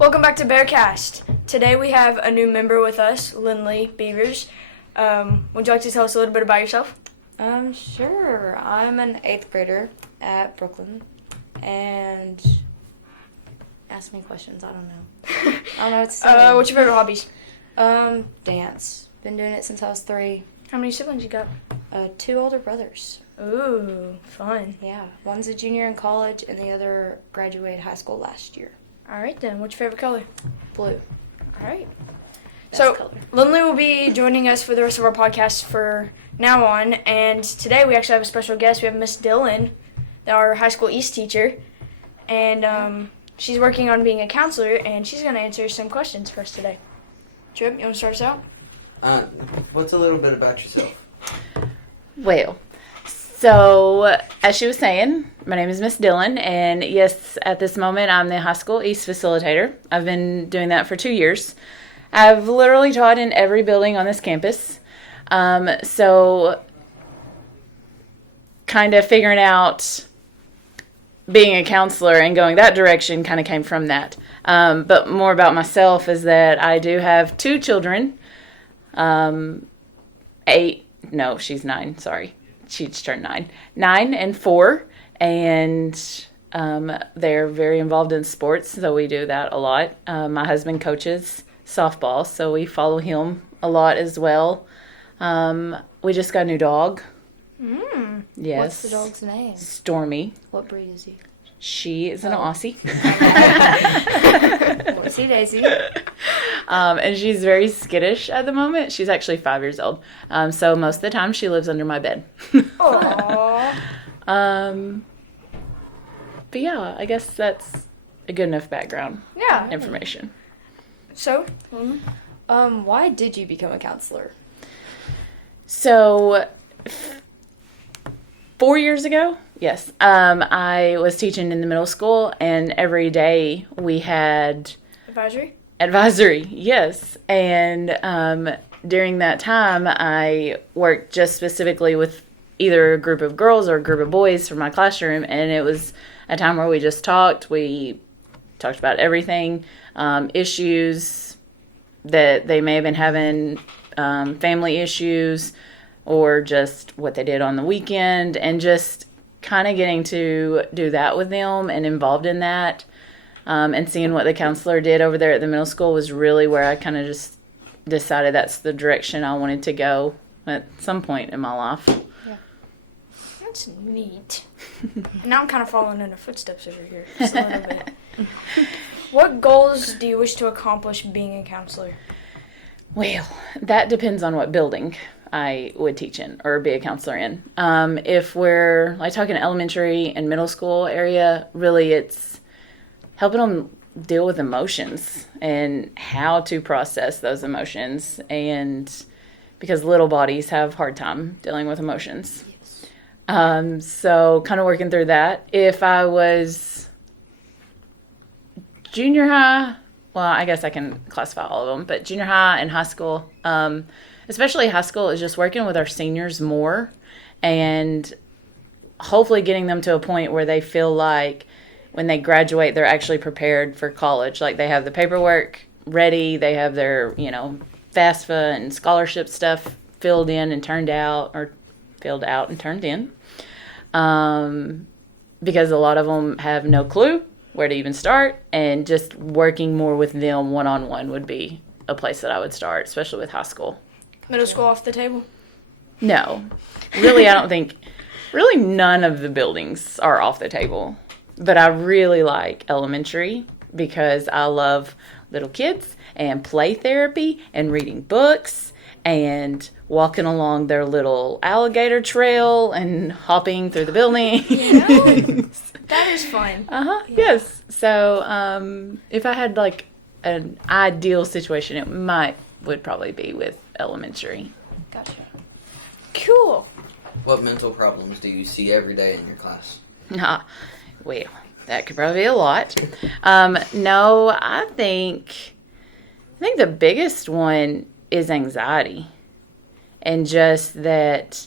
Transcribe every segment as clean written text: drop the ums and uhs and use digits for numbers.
Welcome back to Bearcast. Today we have a new member with us, Lindley Beavers. Would you like to tell us a little bit about yourself? Sure. I'm an 8th grader at Brooklyn, and ask me questions. I don't know. I don't know what to say. What's your favorite hobbies? Dance. Been doing it since I was 3. How many siblings you got? 2 older brothers. Ooh, fun. Yeah. One's a junior in college, and the other graduated high school last year. All right then. What's your favorite color? Blue. All right. Best color. Lindley will be joining us for the rest of our podcast for now on, and today we actually have a special guest. We have Miss Dillon, our high school East teacher, and she's working on being a counselor, and she's going to answer some questions for us today. Trip, you want to start us out? What's a little bit about yourself? Well, so as she was saying, my name is Miss Dillon, and yes, at this moment I'm the high school East facilitator. I've been doing that for 2 years. I've literally taught in every building on this campus. So kind of figuring out being a counselor and going that direction kind of came from that. But more about myself is that I do have 2 children. She's 9, sorry. She's turned 9. 9 and 4, and they're very involved in sports, so we do that a lot. My husband coaches softball, so we follow him a lot as well. We just got a new dog. Yes. What's the dog's name? Stormy. What breed is he? She is an Aussie. Horsey Daisy. And she's very skittish at the moment. She's actually 5 years old. So most of the time she lives under my bed. Aww. But yeah, I guess that's a good enough background information. So, Why did you become a counselor? So 4 years ago, yes, I was teaching in the middle school, and every day we had advisory, yes. And during that time, I worked just specifically with either a group of girls or a group of boys from my classroom, and it was a time where we just talked. We talked about everything, issues that they may have been having, family issues, or just what they did on the weekend, and just kind of getting to do that with them and involved in that. And seeing what the counselor did over there at the middle school was really where I kind of just decided that's the direction I wanted to go at some point in my life. Yeah. that's neat. Now I'm kind of following in the footsteps over here, just a little bit. What goals do you wish to accomplish being a counselor? Well, that depends on what building I would teach in or be a counselor in. If we're like talking elementary and middle school area, really it's helping them deal with emotions and how to process those emotions, and because little bodies have a hard time dealing with emotions. Yes. So kind of working through that. If I was junior high, well, I guess I can classify all of them, but junior high and high school, especially high school, is just working with our seniors more and hopefully getting them to a point where they feel like when they graduate, they're actually prepared for college. Like they have the paperwork ready, they have their, FAFSA and scholarship stuff filled in and turned out, or filled out and turned in. Because a lot of them have no clue where to even start, and just working more with them one-on-one would be a place that I would start, especially with high school. Middle school off the table? No. Really, I don't think, really none of the buildings are off the table. But I really like elementary because I love little kids and play therapy and reading books and walking along their little alligator trail and hopping through the building. That is fun. Yeah. Yes. So if I had like an ideal situation, it would probably be with elementary. Gotcha. Cool. What mental problems do you see every day in your class? Well, that could probably be a lot. No, I think the biggest one is anxiety. And just that,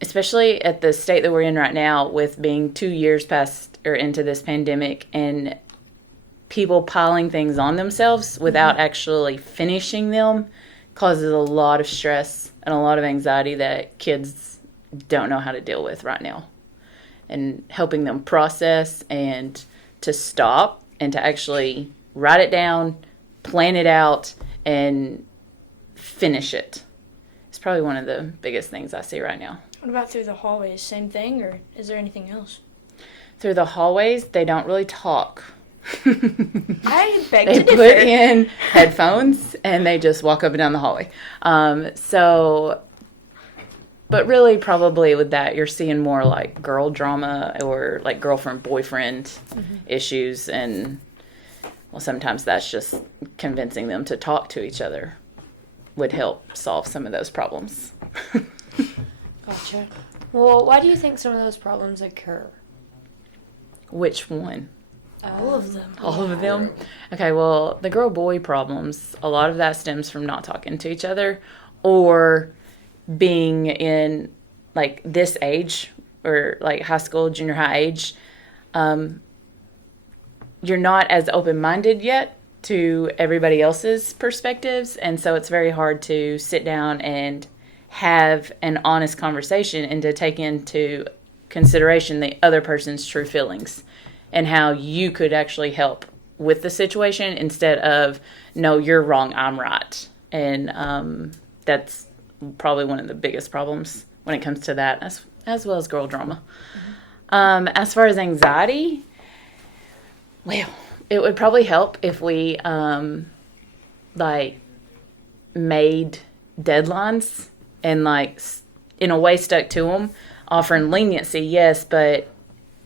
especially at the state that we're in right now, with being 2 years past or into this pandemic, and people piling things on themselves without actually finishing them causes a lot of stress and a lot of anxiety that kids don't know how to deal with right now. And helping them process and to stop and to actually write it down, plan it out, and finish it. It's probably one of the biggest things I see right now. What about through the hallways? Same thing, or is there anything else? Through the hallways, they don't really talk. I beg to They differ. put in headphones and they just walk up and down the hallway. But really, probably with that, you're seeing more like girl drama or like girlfriend boyfriend issues, and well, sometimes that's just convincing them to talk to each other would help solve some of those problems. Gotcha. Well, why do you think some of those problems occur? Which one? All of them. All of them? Okay, well, the girl-boy problems, a lot of that stems from not talking to each other or being in, like, this age or, like, high school, junior high age. You're not as open-minded yet to everybody else's perspectives, and so it's very hard to sit down and have an honest conversation and to take into consideration the other person's true feelings and how you could actually help with the situation instead of, no, you're wrong, I'm right. And that's probably one of the biggest problems when it comes to that, as well as girl drama. As far as anxiety, well, it would probably help if we made deadlines and in a way stuck to them, offering leniency, yes, but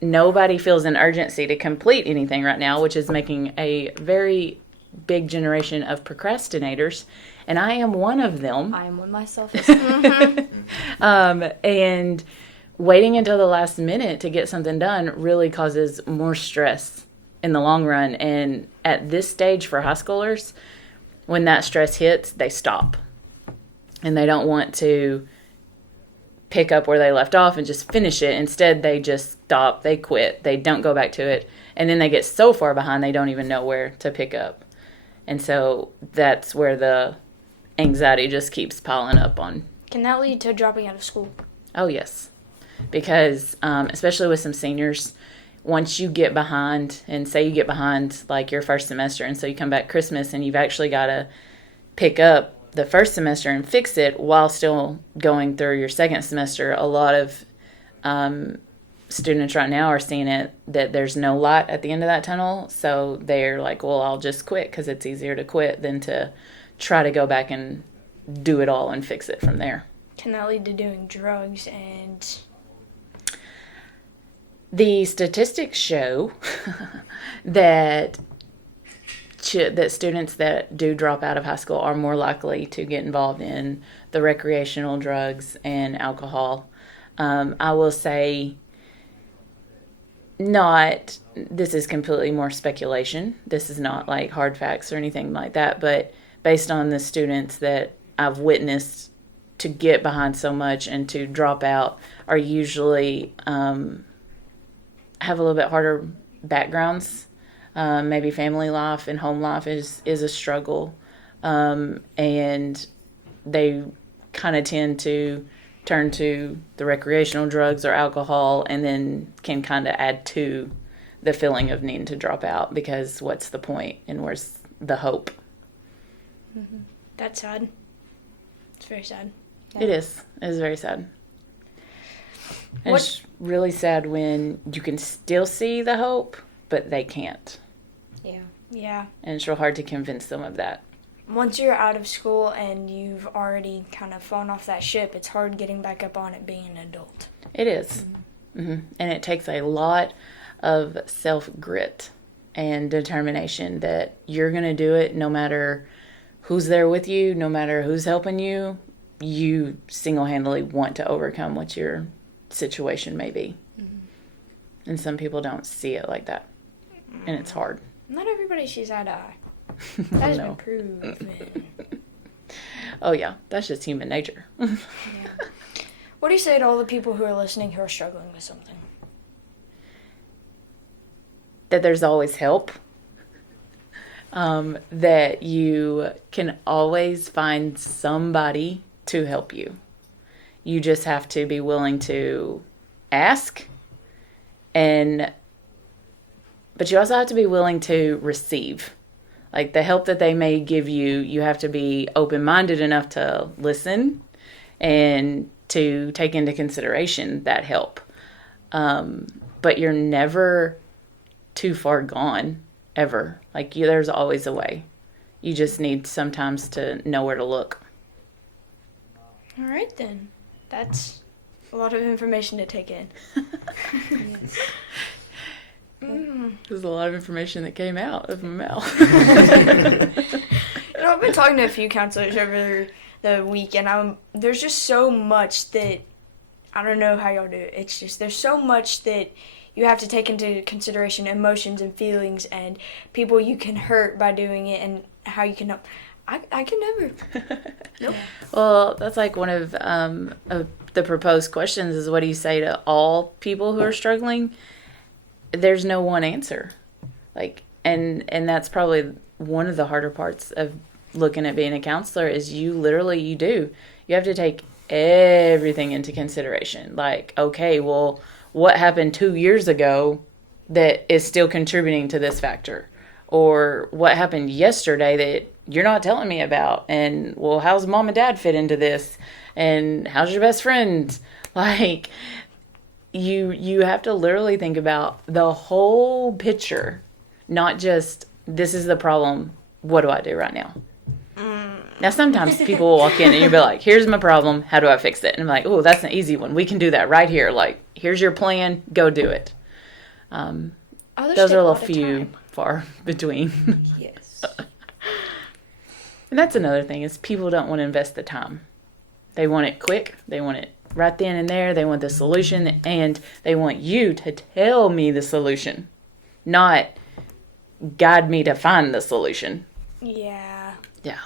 nobody feels an urgency to complete anything right now, which is making a very big generation of procrastinators, and I am one of them. I am one myself. And waiting until the last minute to get something done really causes more stress in the long run. And at this stage for high schoolers, when that stress hits, they stop. And they don't want to pick up where they left off and just finish it. Instead, they just stop, they quit, they don't go back to it. And then they get so far behind, they don't even know where to pick up. And so that's where the anxiety just keeps piling up on. Can that lead to dropping out of school? Oh, yes. Because especially with some seniors, once you get behind, and say you get behind like your first semester, and so you come back Christmas and you've actually got to pick up the first semester and fix it while still going through your second semester, a lot of students right now are seeing it that there's no light at the end of that tunnel. So they're like, well, I'll just quit because it's easier to quit than to try to go back and do it all and fix it from there. Can that lead to doing drugs and... The statistics show that students that do drop out of high school are more likely to get involved in the recreational drugs and alcohol. I will say this is completely more speculation. This is not like hard facts or anything like that, but based on the students that I've witnessed to get behind so much and to drop out are usually have a little bit harder backgrounds. Maybe family life and home life is a struggle. And they kind of tend to turn to the recreational drugs or alcohol, and then can kind of add to the feeling of needing to drop out, because what's the point and where's the hope? Mm-hmm. That's sad. It's very sad. Yeah. It is. It is very sad. And it's really sad when you can still see the hope, but they can't. Yeah. Yeah. And it's real hard to convince them of that. Once you're out of school and you've already kind of fallen off that ship, it's hard getting back up on it being an adult. It is. Mm-hmm. And it takes a lot of self-grit and determination that you're going to do it no matter who's there with you, no matter who's helping you. You single-handedly want to overcome what your situation may be. Mm-hmm. And some people don't see it like that. And it's hard. Not everybody sees eye to eye. That has been proven. Oh, yeah. That's just human nature. Yeah. What do you say to all the people who are listening who are struggling with something? That there's always help. that you can always find somebody to help you. You just have to be willing to ask, but you also have to be willing to receive. Like the help that they may give you, you have to be open-minded enough to listen and to take into consideration that help. But you're never too far gone, ever. Like there's always a way. You just need sometimes to know where to look. All right, then. That's a lot of information to take in. Yes. There's a lot of information that came out of my mouth. I've been talking to a few counselors over the week, and there's just so much that I don't know how y'all do it. It's just there's so much that you have to take into consideration, emotions and feelings and people you can hurt by doing it and how you can help. I can never. Nope. Well, that's like one of the proposed questions is what do you say to all people who are struggling? There's no one answer. And that's probably one of the harder parts of looking at being a counselor is you have to take everything into consideration. Like, okay, well, what happened 2 years ago that is still contributing to this factor? Or what happened yesterday that you're not telling me about? And, well, how's mom and dad fit into this? And how's your best friend? Like, you have to literally think about the whole picture, not just, this is the problem, what do I do right now? Now, sometimes people will walk in and you'll be like, here's my problem, how do I fix it? And I'm like, oh, that's an easy one. We can do that right here. Like, here's your plan, go do it. Those are a few far between. Yes. And that's another thing is people don't want to invest the time. They want it quick. They want it right then and there. They want the solution, and they want you to tell me the solution, not guide me to find the solution. Yeah. Yeah.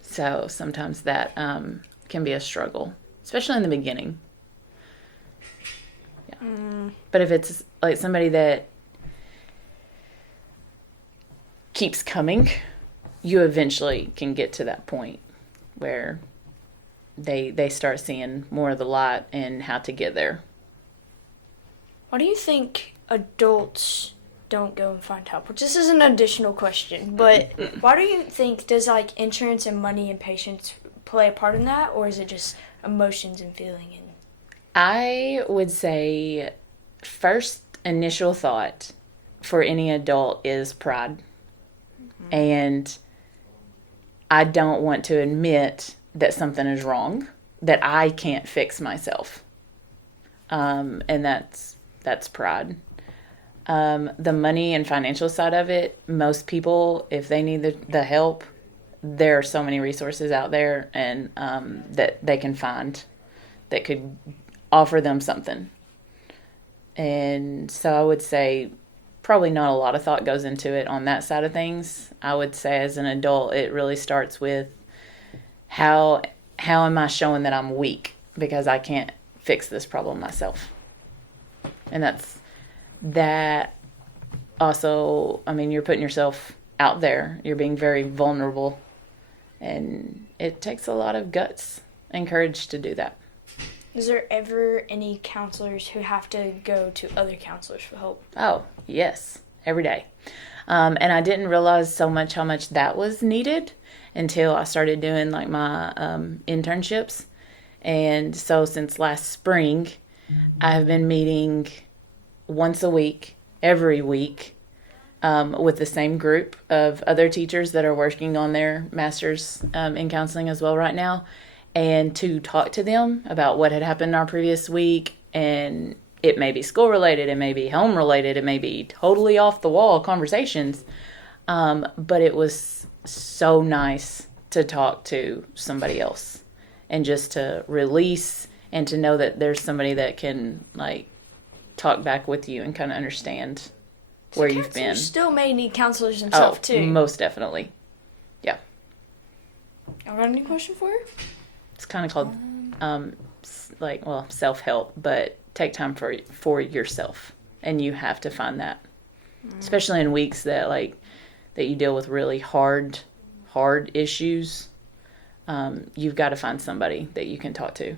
So sometimes that can be a struggle, especially in the beginning. Yeah. But if it's like somebody that keeps coming, you eventually can get to that point where they start seeing more of the light and how to get there. Why do you think adults don't go and find help? Which this is an additional question, but why do you think does like insurance and money and patience play a part in that, or is it just emotions and feeling? And I would say first initial thought for any adult is pride. And I don't want to admit that something is wrong, that I can't fix myself. And that's pride. The money and financial side of it, most people, if they need the help, there are so many resources out there and that they can find that could offer them something. And so I would say probably not a lot of thought goes into it on that side of things. I would say as an adult, it really starts with how am I showing that I'm weak because I can't fix this problem myself. And that also, I mean, you're putting yourself out there. You're being very vulnerable. And it takes a lot of guts and courage to do that. is there ever any counselors who have to go to other counselors for help? Oh, yes, every day. And I didn't realize how much that was needed until I started doing like my internships. And so since last spring, I have been meeting once a week, every week, with the same group of other teachers that are working on their master's in counseling as well right now, and to talk to them about what had happened our previous week. And it may be school related, it may be home related, it may be totally off the wall conversations. But it was so nice to talk to somebody else and just to release and to know that there's somebody that can like talk back with you and kind of understand where you've been. Still may need counselors themselves too. Most definitely. Yeah. Y'all got any question for her? It's kind of called self-help, but take time for yourself, and you have to find that, especially in weeks that like that you deal with really hard issues, you've got to find somebody that you can talk to.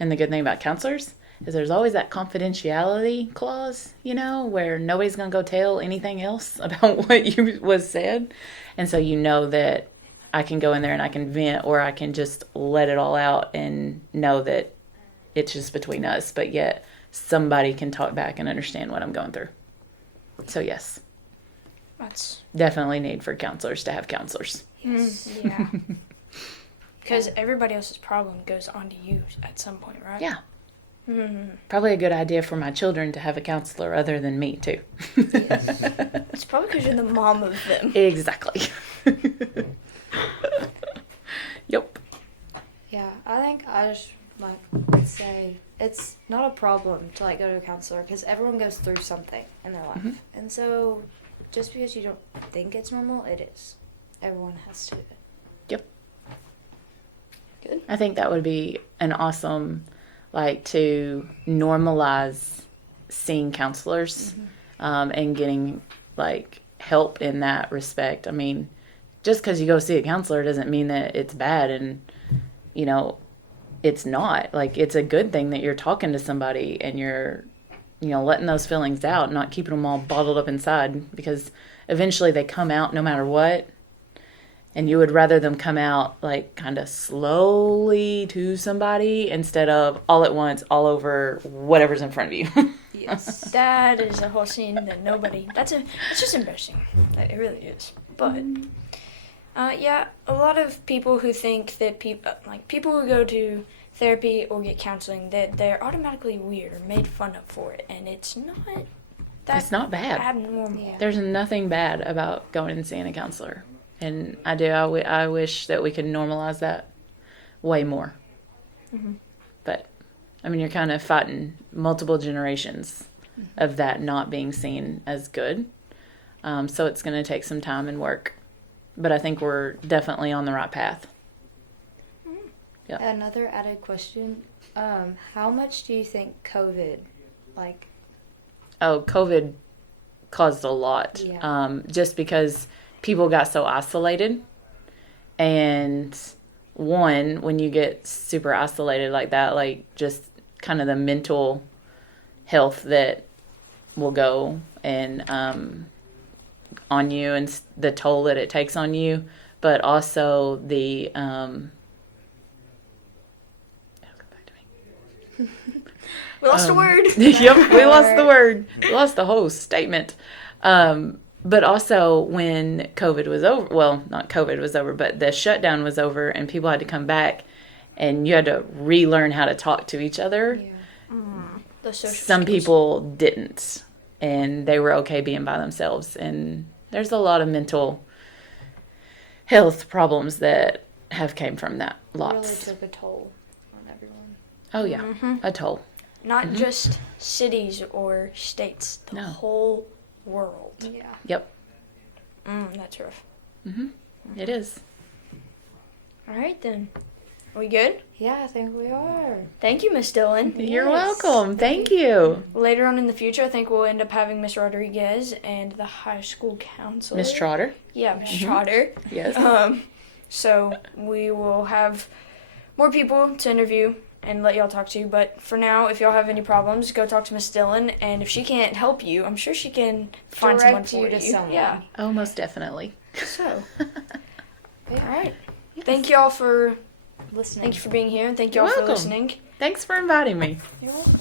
And the good thing about counselors is there's always that confidentiality clause, where nobody's going to go tell anything else about what was said. And so that I can go in there and I can vent, or I can just let it all out and know that it's just between us, but yet somebody can talk back and understand what I'm going through. So yes, That's definitely need for counselors to have counselors. Yes. yeah. Because everybody else's problem goes on to you at some point, right? Yeah. Mm-hmm. Probably a good idea for my children to have a counselor other than me too. Yes. It's probably because you're the mom of them. Exactly. Yep. Yeah, I think I just would say it's not a problem to go to a counselor because everyone goes through something in their life, Mhm. and so just because you don't think it's normal, it is. Everyone has to do it. Yep. Good. I think that would be an awesome, to normalize seeing counselors, and getting help in that respect. I mean, just because you go see a counselor doesn't mean that it's bad, and it's not. It's a good thing that you're talking to somebody and you're letting those feelings out, not keeping them all bottled up inside, because eventually they come out no matter what. And you would rather them come out kind of slowly to somebody instead of all at once, all over whatever's in front of you. Yes. That is a whole scene that it's just embarrassing. It really is. But, yeah, a lot of people who think that people who go to therapy or get counseling, that they're automatically weird or made fun of for it. And it's not that It's not bad. abnormal. Yeah. There's nothing bad about going and seeing a counselor. And I wish that we could normalize that way more. Mhm. But, you're kind of fighting multiple generations of that not being seen as good. So it's going to take some time and work. But I think we're definitely on the right path. Yep. Another added question: how much do you think COVID, Oh, COVID caused a lot. Yeah. Just because people got so isolated. And when you get super isolated like that, just kind of the mental health that will go and on you, and the toll that it takes on you, but also the We lost a word. Yep, we lost the word. We lost the whole statement. But also when COVID was over, well, not COVID was over, but the shutdown was over and people had to come back and you had to relearn how to talk to each other. Yeah. The social Some skills. people didn't, and they were okay being by themselves. And there's a lot of mental health problems that have came from that. It really Lots. took a toll on everyone. Oh yeah, Mhm. a toll. Not just cities or states, the No. whole world. Yeah. Yep, That's rough. it is. All right, then. Are we good? Yeah, I think we are. Thank you, Miss Dillon. You're Yes. welcome. Thank you, Later on in the future, I think we'll end up having Miss Rodriguez and the high school counselor. Miss Trotter. Yeah, Miss Trotter. Yes. So we will have more people to interview and let y'all talk to. But for now, if y'all have any problems, go talk to Miss Dillon. And if she can't help you, I'm sure she can find someone Direct for you you. to someone. Yeah. Oh, most definitely. So, all right. Yes. Thank y'all for Listening. being here, and thank y'all You're for welcome. listening. Thanks for inviting me. You're welcome.